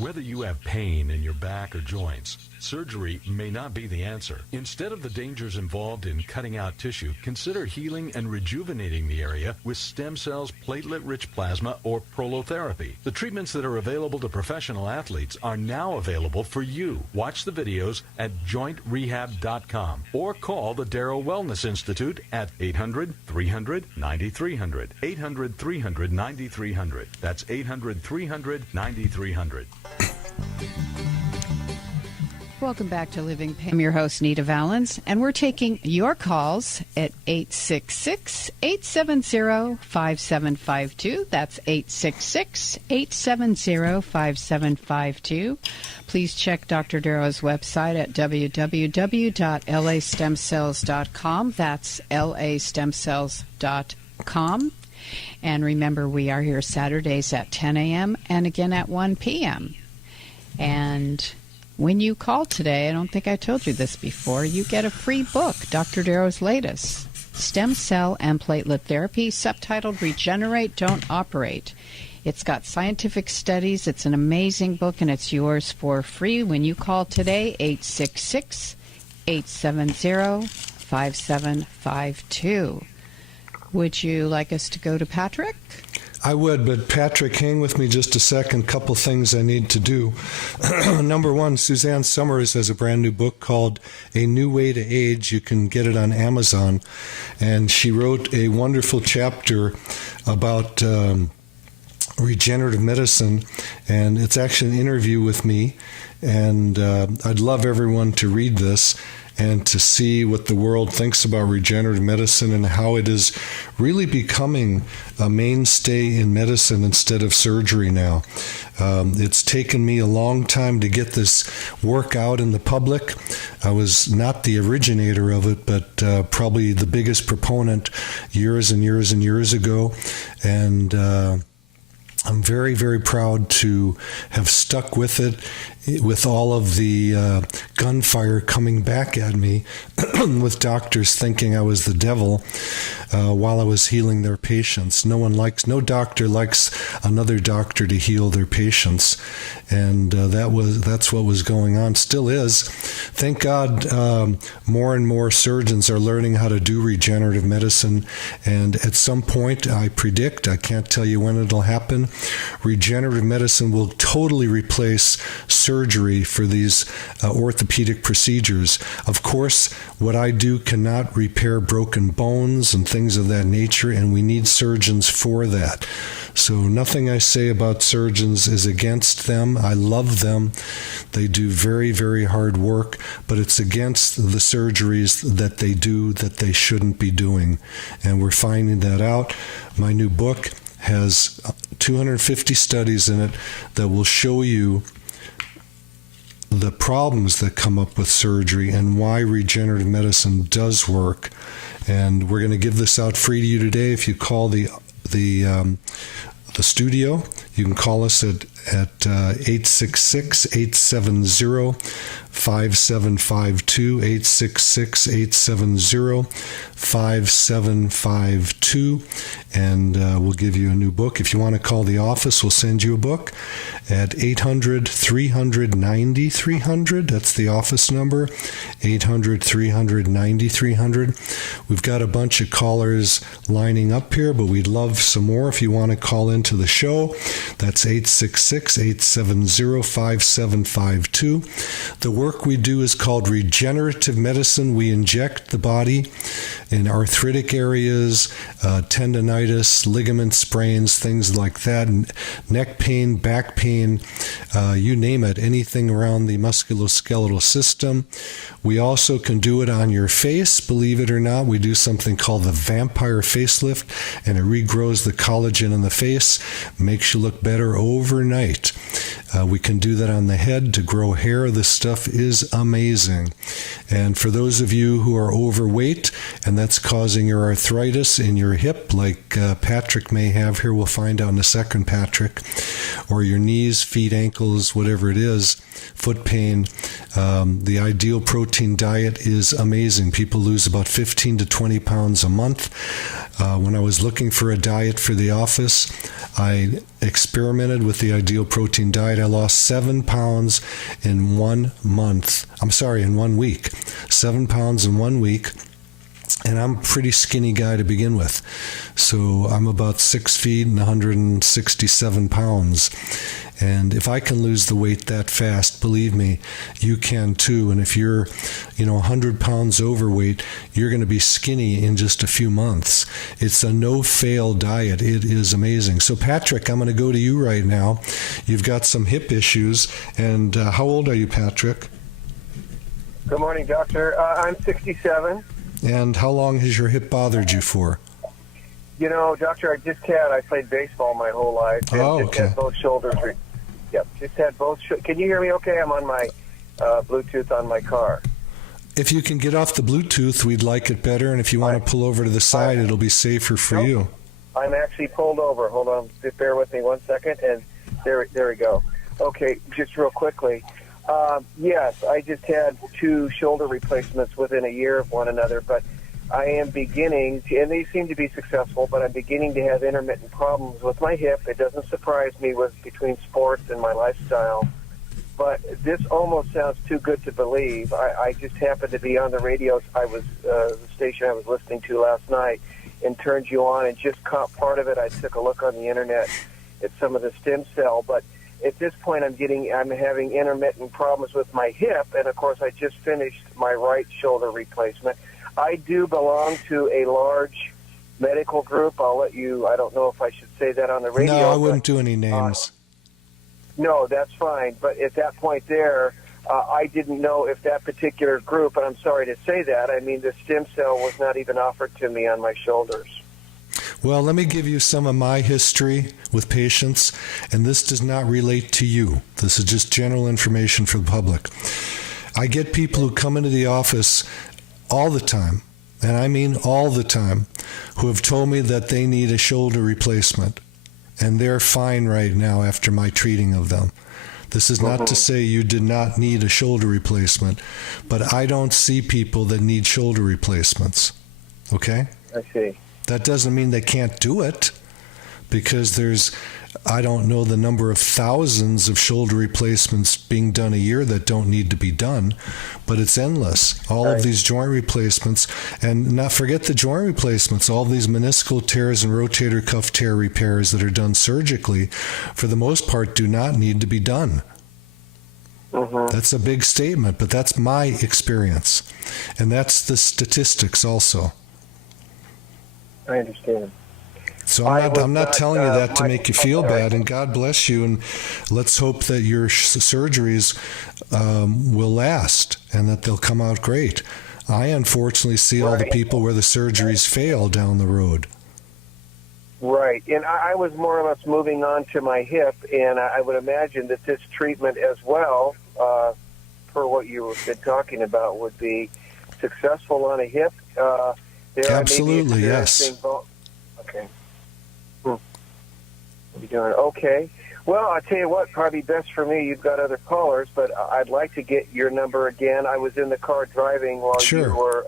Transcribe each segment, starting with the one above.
Whether you have pain in your back or joints, surgery may not be the answer. Instead of the dangers involved in cutting out tissue, consider healing and rejuvenating the area with stem cells, platelet-rich plasma, or prolotherapy. The treatments that are available to professional athletes are now available for you. Watch the videos at JointRehab.com or call the Darrow Wellness Institute at 800-300-9300. 800-300-9300. That's 800-300-9300. Welcome back to Living Pain. I'm your host, Nita Valens, and we're taking your calls at 866-870-5752. That's 866-870-5752. Please check Dr. Darrow's website at www.lastemcells.com. That's lastemcells.com. And remember, we are here Saturdays at 10 a.m. and again at 1 p.m. And when you call today, I don't think I told you this before, you get a free book, Dr. Darrow's latest, Stem Cell and Platelet Therapy, subtitled Regenerate, Don't Operate. It's got scientific studies. It's an amazing book, and it's yours for free when you call today, 866-870-5752. Would you like us to go to Patrick? I would, but Patrick, hang with me just a second. Couple things I need to do. Number one, Suzanne Summers has a brand new book called A New Way to Age. You can get it on Amazon. And she wrote a wonderful chapter about regenerative medicine. And it's actually an interview with me. And I'd love everyone to read this and to see what the world thinks about regenerative medicine and how it is really becoming a mainstay in medicine instead of surgery now. It's taken me a long time to get this work out in the public. I was not the originator of it, but probably the biggest proponent years and years and years ago. And I'm very, very proud to have stuck with it, with all of the gunfire coming back at me, with doctors thinking I was the devil while I was healing their patients. No doctor likes another doctor to heal their patients, and that's what was going on. Still is. Thank God, more and more surgeons are learning how to do regenerative medicine, and at some point, I predict, I can't tell you when it'll happen, regenerative medicine will totally replace surgery for these orthopedic procedures. Of course, what I do cannot repair broken bones and things of that nature, and we need surgeons for that. So nothing I say about surgeons is against them. I love them. They do very, very hard work, but it's against the surgeries that they do that they shouldn't be doing. And we're finding that out. My new book has 250 studies in it that will show you the problems that come up with surgery and why regenerative medicine does work. And we're going to give this out free to you today. If you call the studio, you can call us at 866-870-5752, 866-870-5752, and we'll give you a new book. If you want to call the office, we'll send you a book at 800-300-9300. That's the office number, 800-300-9300. We've got a bunch of callers lining up here, but we'd love some more if you want to call into the show. That's 866-870-5752. The work we do is called regenerative medicine. We inject the body in arthritic areas, tendonitis, ligament sprains, things like that, neck pain, back pain, you name it, anything around the musculoskeletal system. We also can do it on your face, believe it or not. We do something called the vampire facelift, and it regrows the collagen in the face, makes you look better overnight. We can do that on the head to grow hair. This stuff is amazing. And for those of you who are overweight and that's causing your arthritis in your hip, like Patrick may have here, we'll find out in a second, Patrick, or your knees, feet, ankles, whatever it is, foot pain, the ideal protein diet is amazing. People lose about 15 to 20 pounds a month. When I was looking for a diet for the office, I experimented with the Ideal Protein diet. I lost 7 pounds in 1 month. In 1 week. 7 pounds in 1 week. And I'm a pretty skinny guy to begin with. So I'm about 6 feet and 167 pounds. And if I can lose the weight that fast, believe me, you can too. And if you're, 100 pounds overweight, you're going to be skinny in just a few months. It's a no-fail diet. It is amazing. So Patrick, I'm going to go to you right now. You've got some hip issues. And how old are you, Patrick? Good morning, doctor. I'm 67. And how long has your hip bothered you for? Doctor, I played baseball my whole life. And okay. Had both shoulders. Just had both. Can you hear me okay? I'm on my Bluetooth on my car. If you can get off the Bluetooth, we'd like it better. And if you want to pull over to the side, it'll be safer for you. I'm actually pulled over. Hold on. Just bear with me 1 second. And there we go. Okay, just real quickly. Yes, I just had 2 shoulder replacements within a year of one another, but I am beginning to, and they seem to be successful, but I'm beginning to have intermittent problems with my hip. It doesn't surprise me between sports and my lifestyle, but this almost sounds too good to believe. I just happened to be on the radio. The station I was listening to last night, and turned you on and just caught part of it. I took a look on the internet at some of the stem cell, but at this point I'm having intermittent problems with my hip, and of course I just finished my right shoulder replacement. I do belong to a large medical group. I don't know if I should say that on the radio. No, I wouldn't do any names. No, that's fine. But at that point there, I didn't know if that particular group, and I'm sorry to say that, the stem cell was not even offered to me on my shoulders. Well, let me give you some of my history with patients, and this does not relate to you. This is just general information for the public. I get people who come into the office all the time, and I mean all the time, who have told me that they need a shoulder replacement, and they're fine right now after my treating of them. This is not to say you did not need a shoulder replacement, but I don't see people that need shoulder replacements. Okay? I see. That doesn't mean they can't do it, because there's, I don't know the number of thousands of shoulder replacements being done a year that don't need to be done, but it's endless. All of these joint replacements, and not forget the joint replacements, all these meniscal tears and rotator cuff tear repairs that are done surgically, for the most part, do not need to be done. That's a big statement, but that's my experience, and that's the statistics also. I understand. So I'm not telling you that to make you feel bad, and God bless you, and let's hope that your surgeries will last and that they'll come out great. I unfortunately see all the people where the surgeries fail down the road. Right, and I was more or less moving on to my hip, and I would imagine that this treatment as well, per what you've been talking about, would be successful on a hip. Absolutely, yes. Okay. You're doing okay. Well, I'll tell you what, probably best for me, you've got other callers, but I'd like to get your number again. I was in the car driving while you were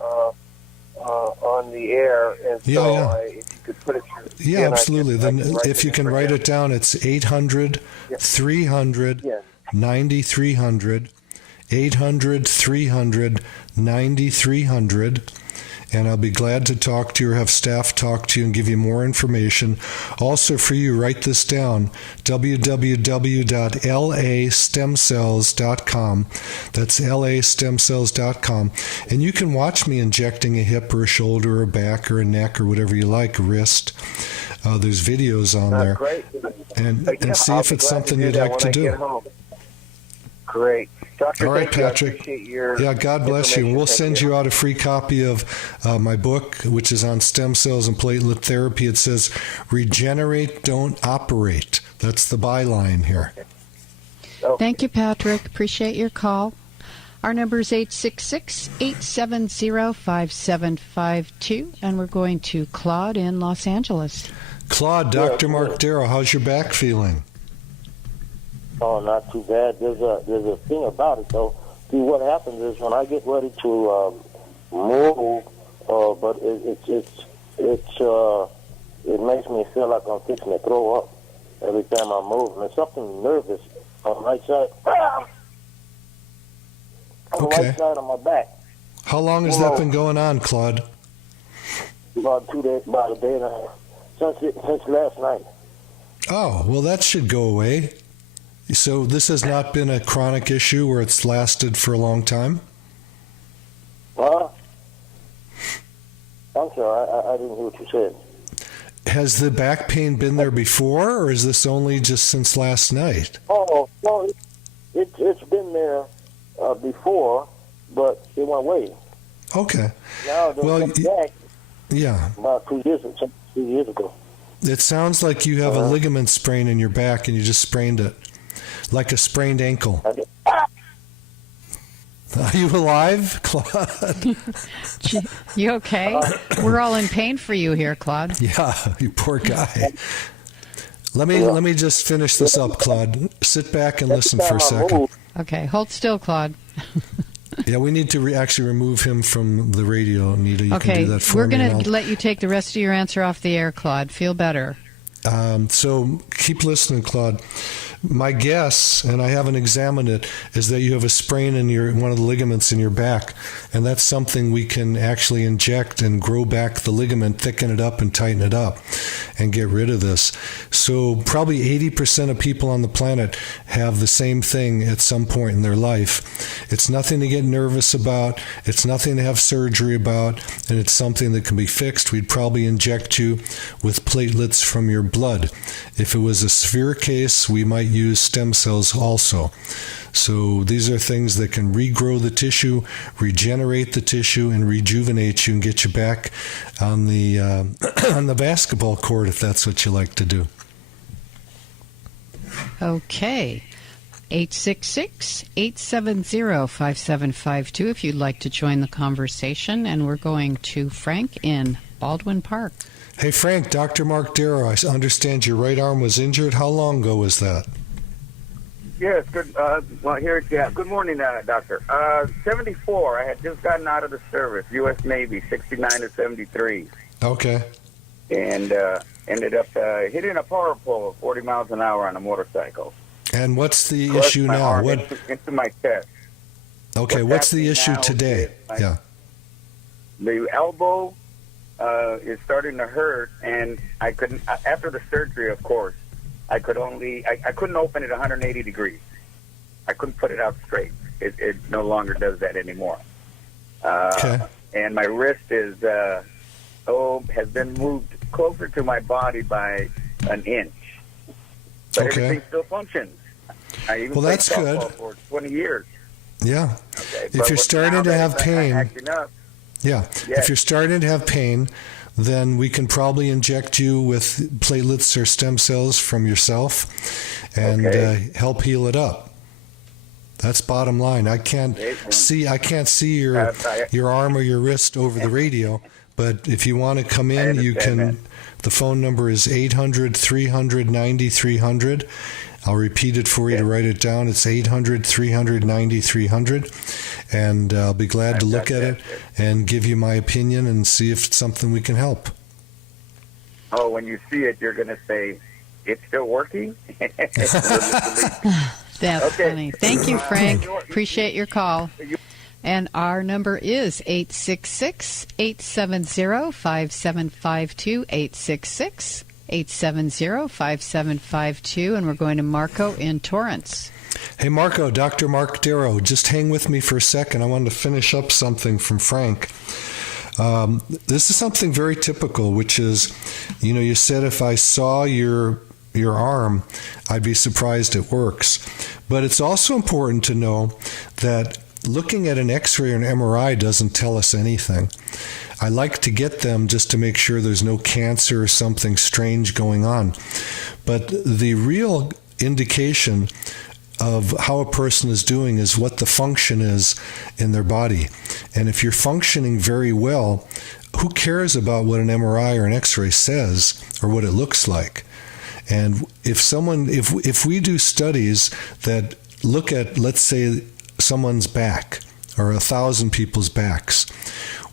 on the air, and so if you could put it through. Yeah, absolutely. Then if you can write it down, it's 800-300-9300, 800-300-9300. And I'll be glad to talk to you or have staff talk to you and give you more information. Also for you, write this down, www.lastemcells.com. That's lastemcells.com. And you can watch me injecting a hip or a shoulder or a back or a neck or whatever you like, a wrist. There's videos on there. Great. And see if it's something you'd like to do. Great. Doctor, all right, Patrick. God bless you. We'll send you out a free copy of my book, which is on stem cells and platelet therapy. It says, regenerate, don't operate. That's the byline here. Okay. Thank you, Patrick. Appreciate your call. Our number is 866-870-5752, and we're going to Claude in Los Angeles. Claude, Dr. Marc Darrow, how's your back feeling? Oh, not too bad. There's a thing about it, though. See, what happens is when I get ready to move, but it makes me feel like I'm fixing to throw up every time I move. And it's something nervous on the right side. On the right side of my back. How long has that been going on, Claude? About 2 days, about a day and a half. Since last night. Oh, well, that should go away. So this has not been a chronic issue where it's lasted for a long time? I'm sorry, I didn't hear what you said. Has the back pain been there before, or is this only just since last night? Oh, no, it's been there before, but it went away. Okay. Now it comes back. Yeah. About 2 years ago. It sounds like you have a ligament sprain in your back and you just sprained it, like a sprained ankle. Are you alive, Claude? You okay? We're all in pain for you here, Claude. Yeah, you poor guy. Let me just finish this up, Claude. Sit back and listen for a second. Okay, hold still, Claude. Yeah, we need to actually remove him from the radio, Anita. You can do that for me. We're going to let you take the rest of your answer off the air, Claude. Feel better. So keep listening, Claude. My guess, and I haven't examined it, is that you have a sprain in one of the ligaments in your back, and that's something we can actually inject and grow back the ligament, thicken it up and tighten it up, and get rid of this. So probably 80% of people on the planet have the same thing at some point in their life. It's nothing to get nervous about. It's nothing to have surgery about, and it's something that can be fixed. We'd probably inject you with platelets from your blood. If it was a severe case, we might use stem cells also. So these are things that can regrow the tissue, regenerate the tissue, and rejuvenate you and get you back on the on the basketball court if that's what you like to do. Okay. 866-870-5752 if you'd like to join the conversation. And we're going to Frank in Baldwin Park. Hey, Frank, Dr. Marc Darrow, I understand your right arm was injured. How long ago was that? Yes, good. Good morning, doctor. 74. I had just gotten out of the service, U.S. Navy, 69 to 73. Okay. And ended up hitting a power pole at 40 miles an hour on a motorcycle. And what's the issue now? Into my chest. Okay, what's the issue today? Yeah. The elbow is starting to hurt, and I couldn't. After the surgery, of course, I couldn't open it 180 degrees. I couldn't put it out straight. It no longer does that anymore. Okay. And my wrist has been moved closer to my body by an inch. But everything still functions. I even played that's good. For 20 years. Yeah. Okay, if you're starting to have pain, if you're starting to have pain, then we can probably inject you with platelets or stem cells from yourself and help heal it up. That's bottom line. I can't see your arm or your wrist over the radio, but if you want to come in, you can. That. The phone number is 800-300-9300. I'll repeat it for you to write it down. It's 800-300-9300. And I'll be glad to look at it and give you my opinion and see if it's something we can help. Oh, when you see it, you're going to say, it's still working? That's funny. Thank you, Frank. Appreciate your call. And our number is 866-870-5752, 866-870-5752. And we're going to Marco in Torrance. Hey, Marco, Dr. Marc Darrow, just hang with me for a second. I wanted to finish up something from Frank. This is something very typical, which is, you said if I saw your arm, I'd be surprised it works. But it's also important to know that looking at an X-ray or an MRI doesn't tell us anything. I like to get them just to make sure there's no cancer or something strange going on. But the real indication of how a person is doing is what the function is in their body. And if you're functioning very well, who cares about what an MRI or an X-ray says or what it looks like? And if we do studies that look at, let's say, someone's back or 1,000 people's backs,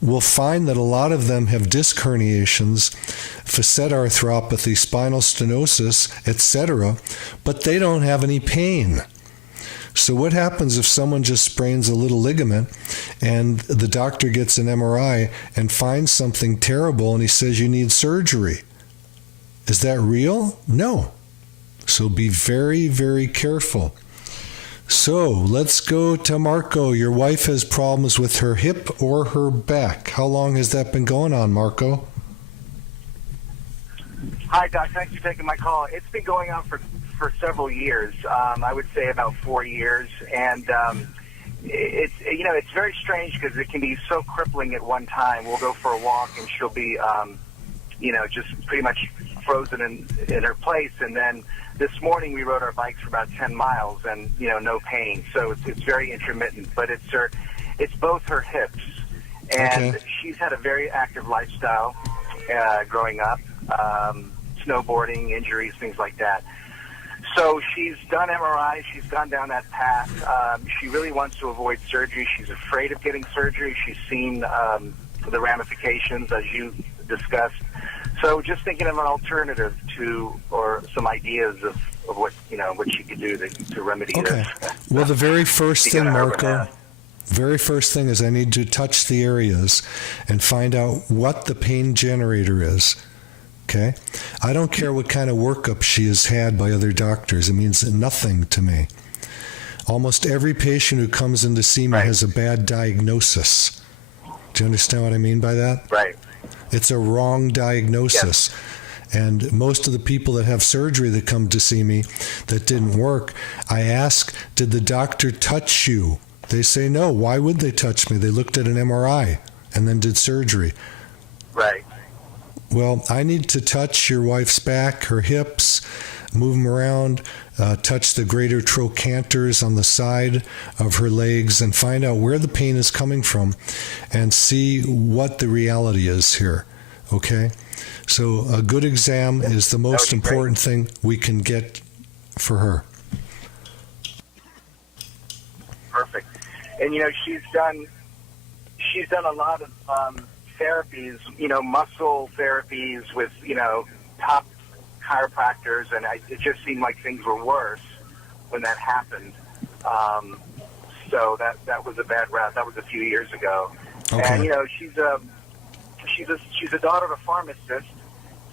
we'll find that a lot of them have disc herniations, facet arthropathy, spinal stenosis, etc., but they don't have any pain. So what happens if someone just sprains a little ligament and the doctor gets an MRI and finds something terrible and he says you need surgery? Is that real? No. So be very, very careful. So let's go to Marco. Your wife has problems with her hip or her back. How long has that been going on, Marco? Hi, Doc. Thanks for taking my call. It's been going on for several years. I would say about 4 years, and it's very strange because it can be so crippling at one time. We'll go for a walk, and she'll be, just pretty much frozen in her place, and then this morning we rode our bikes for about 10 miles, and no pain. So it's very intermittent, but it's both her hips, and she's had a very active lifestyle growing up, snowboarding, injuries, things like that. So she's done MRI. She's gone down that path. She really wants to avoid surgery. She's afraid of getting surgery. She's seen the ramifications, as you discussed. So just thinking of an alternative or some ideas of what she could do to remedy this. Well, the very first thing, Marco, is I need to touch the areas and find out what the pain generator is. Okay? I don't care what kind of workup she has had by other doctors. It means nothing to me. Almost every patient who comes in to see me has a bad diagnosis. Do you understand what I mean by that? Right. It's a wrong diagnosis. Yes. And most of the people that have surgery that come to see me that didn't work, I ask, did the doctor touch you? They say no. Why would they touch me? They looked at an MRI and then did surgery. Right. Well, I need to touch your wife's back, her hips, move them around, touch the greater trochanters on the side of her legs and find out where the pain is coming from and see what the reality is here. Okay? So a good exam is the most important thing we can get for her. Perfect. And she's done a lot of therapies, muscle therapies with, top chiropractors, and it just seemed like things were worse when that happened. So that was a bad route. That was a few years ago. Okay. And, she's a daughter of a pharmacist,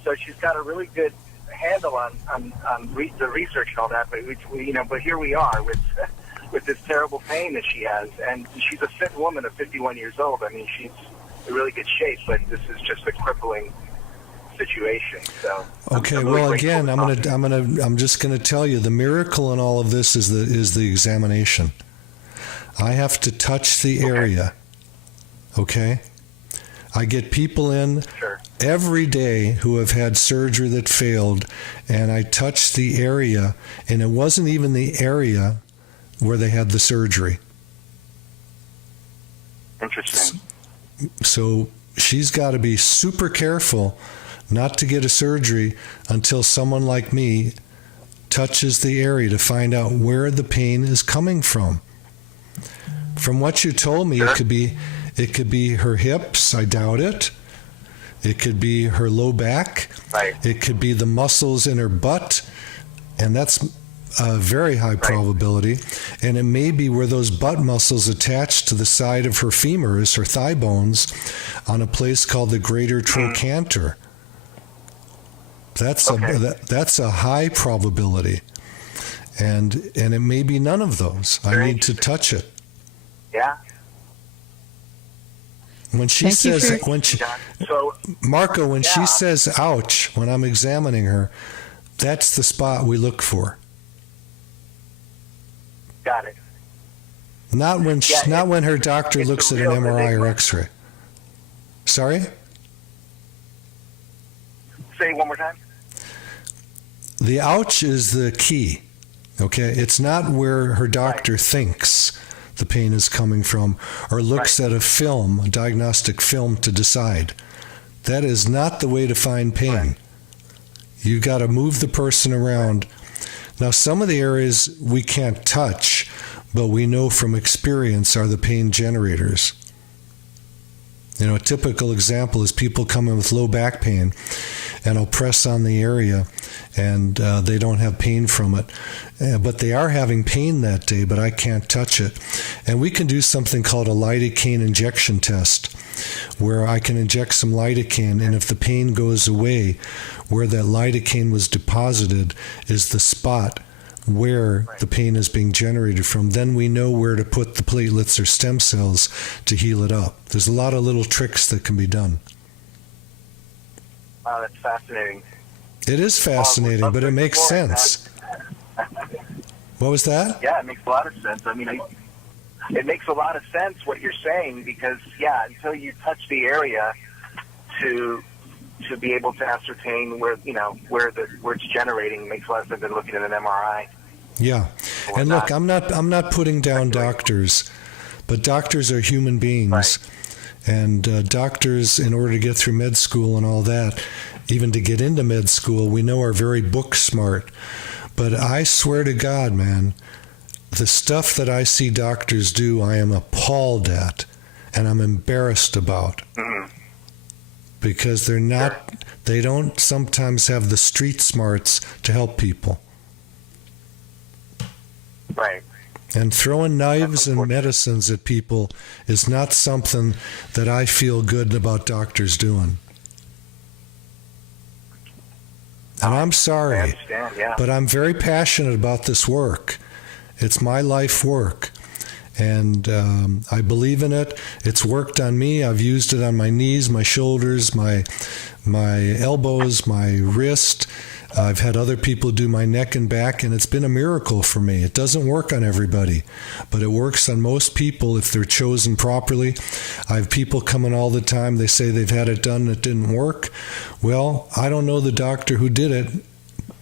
so she's got a really good handle on the research and all that, but here we are with this terrible pain that she has, and she's a fit woman of 51 years old. I mean, she's in really good shape, but this is just a crippling situation. So okay, well, again, I'm just gonna tell you the miracle in all of this is the examination. I have to touch the area. Okay, I get people in every day who have had surgery that failed, and I touch the area, and it wasn't even the area where they had the surgery. Interesting. So she's got to be super careful not to get a surgery until someone like me touches the area to find out where the pain is coming from. From what you told me, it could be her hips. I doubt it. It could be her low back. Right. It could be the muscles in her butt, and that's a very high probability. And it may be where those butt muscles attach to the side of her femurs, her thigh bones, on a place called the greater trochanter. That's a high probability, and it may be none of those. I need to touch it. Yeah. When she Marco, when she says "ouch" when I'm examining her, that's the spot we look for. Got it. Not when her doctor looks at an MRI or X-ray. Sorry? Say it one more time. The ouch is the key. Okay? It's not where her doctor thinks the pain is coming from or looks at a diagnostic film to decide. That is not the way to find pain. You got to move the person around. Now, some of the areas we can't touch, but we know from experience are the pain generators. You know, a typical example is people come in with low back pain, and I'll press on the area, and they don't have pain from it. But they are having pain that day, but I can't touch it. And we can do something called a lidocaine injection test, where I can inject some lidocaine, and if the pain goes away, where that lidocaine was deposited is the spot where the pain is being generated from. Then we know where to put the platelets or stem cells to heal it up. There's a lot of little tricks that can be done. Wow, that's fascinating. It is fascinating, but it makes sense. What was that? Yeah, it makes a lot of sense. I mean, it makes a lot of sense what you're saying because, yeah, until you touch the area to be able to ascertain where it's generating makes a lot of sense than looking at an MRI. Yeah, and look, I'm not putting down doctors, but doctors are human beings, right. And doctors, in order to get through med school and all that, even to get into med school, we know are very book smart. But I swear to God, man, the stuff that I see doctors do, I am appalled at, and I'm embarrassed about. Mm-hmm. Because they don't sometimes have the street smarts to help people. Right. And throwing knives and medicines at people is not something that I feel good about doctors doing. And I'm sorry, I understand, yeah. but I'm very passionate about this work. It's my life work. And I believe in it. It's worked on me. I've used it on my knees, my shoulders, my elbows, my wrist. I've had other people do my neck and back, and it's been a miracle for me. It doesn't work on everybody, but it works on most people if they're chosen properly. I have people coming all the time. They say they've had it done and it didn't work. Well, I don't know the doctor who did it.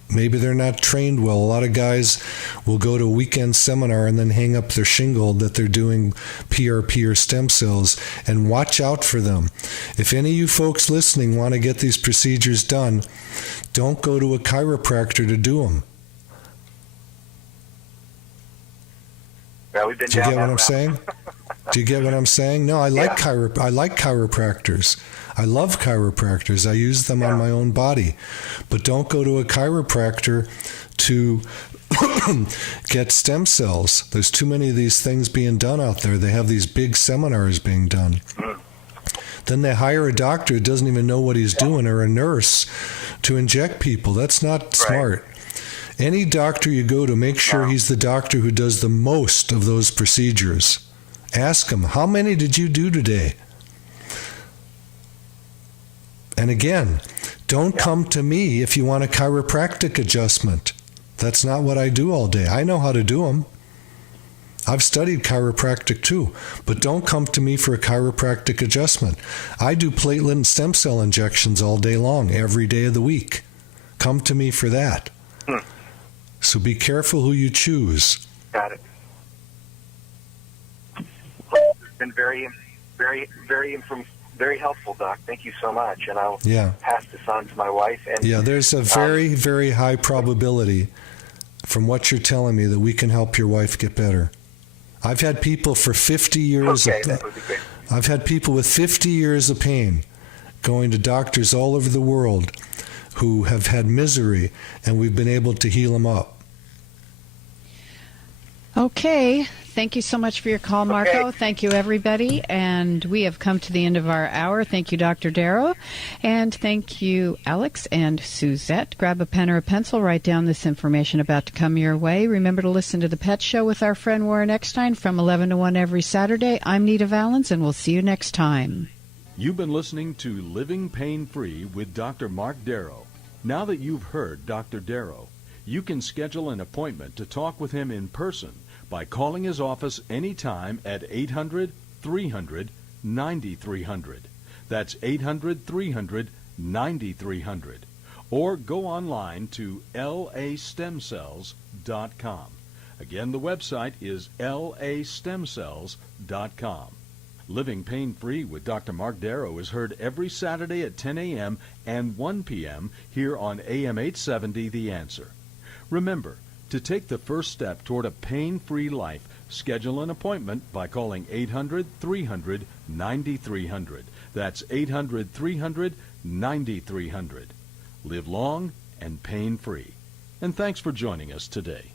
Maybe they're not trained well. A lot of guys will go to a weekend seminar and then hang up their shingle that they're doing PRP or stem cells, and watch out for them. If any of you folks listening want to get these procedures done, don't go to a chiropractor to do them. Well, we've been Do you down get that what I'm route. saying? Do you get what I'm saying? No, I like chiropractors. I love chiropractors. I use them on my own body. But don't go to a chiropractor to get stem cells. There's too many of these things being done out there. They have these big seminars being done. Then they hire a doctor who doesn't even know what he's doing, or a nurse to inject people. That's not smart. Any doctor you go to, make sure he's the doctor who does the most of those procedures. Ask him, how many did you do today? And again, don't come to me if you want a chiropractic adjustment. That's not what I do all day. I know how to do them. I've studied chiropractic too, but don't come to me for a chiropractic adjustment. I do platelet and stem cell injections all day long, every day of the week. Come to me for that. So be careful who you choose. Got it. It's been very, very, very helpful, Doc. Thank you so much, and I'll pass this on to my wife. And there's a very, very high probability, from what you're telling me, that we can help your wife get better. I've had people for 50 years. Okay, that would be great. I've had people with 50 years of pain going to doctors all over the world who have had misery, and we've been able to heal them up. Okay. Thank you so much for your call, Marco. Okay. Thank you, everybody. And we have come to the end of our hour. Thank you, Dr. Darrow. And thank you, Alex and Suzette. Grab a pen or a pencil. Write down this information about to come your way. Remember to listen to The Pet Show with our friend Warren Eckstein from 11 to 1 every Saturday. I'm Nita Valens, and we'll see you next time. You've been listening to Living Pain-Free with Dr. Marc Darrow. Now that you've heard Dr. Darrow, you can schedule an appointment to talk with him in person by calling his office anytime at 800-300-9300. That's 800-300-9300. Or go online to lastemcells.com. Again, the website is lastemcells.com. Living Pain-Free with Dr. Marc Darrow is heard every Saturday at 10 a.m. and 1 p.m. here on AM 870 The Answer. Remember, to take the first step toward a pain-free life, Schedule an appointment by calling 800-300-9300. That's 800-300-9300. Live long and pain-free. And thanks for joining us today.